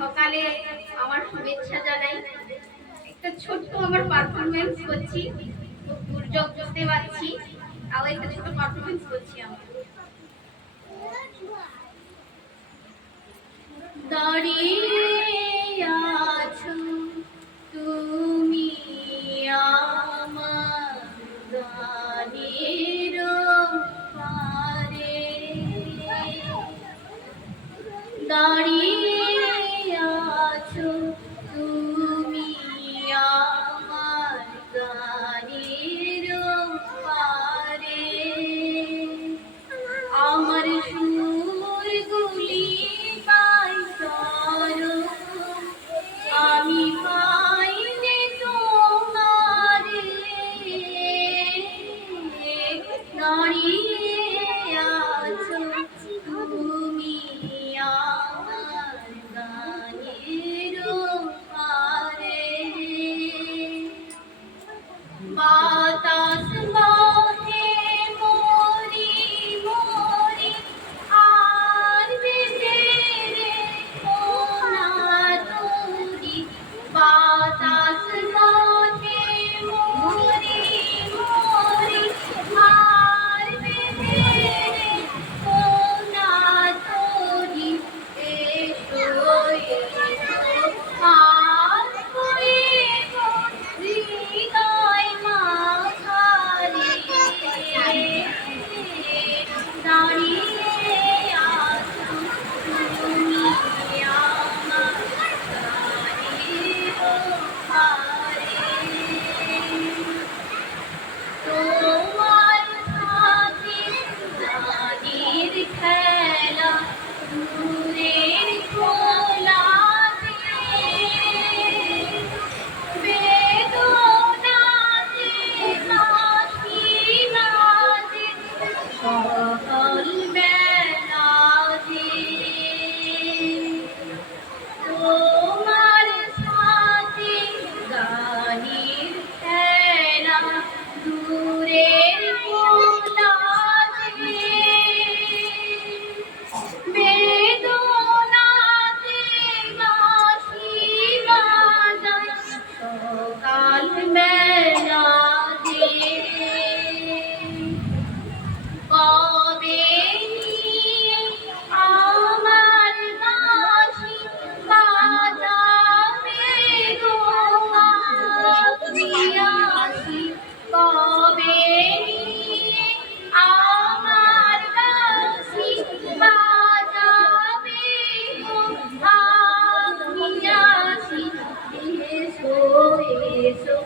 সকালে আমার শুভেচ্ছা জানাই। একটা ছোট্ট আমার পারফরমেন্স করছি, খুব দুর্যোগ বুঝতে পারছি, তাও একটা ছোট পারফরমেন্স করছি আমার। দাঁড়িয়ে আছো তুমি আমার গানের পারে, দাঁড়িয়ে আছো তুমি আমার গানের পারে, আমার সুরগুলি পাই করো, আমি পাই যে তোমারে, দাঁড়িয়ে আছো তুমি আমার গানের পারে। বাতাস বহে মরি মরি আর বেঁধে রেখো না দড়ি, বাতাস বহে মরি মরি আর বেঁধে রেখো না দড়ি, এসো এসো আজ হয়ে হৃদয় মাঝারে, দাঁড়িয়ে আছো তুমি আমার গানের পারে। তোমার সাথে গানের খেলা দূরের খোলাতে, বেদনাতে বাঁশি বাজে সকাল বেলাতে, তোমার সাথে গানের খেলা দূরের খোলাতে, বেদনাতে বাঁশি বাজায় সকাল বেলাতে, কবে নিয়ে আমার বাঁশি বাজাবে গো আসি, কবে নিয়ে আমার বাঁশি বাজাবে গো আসি, এসো এসো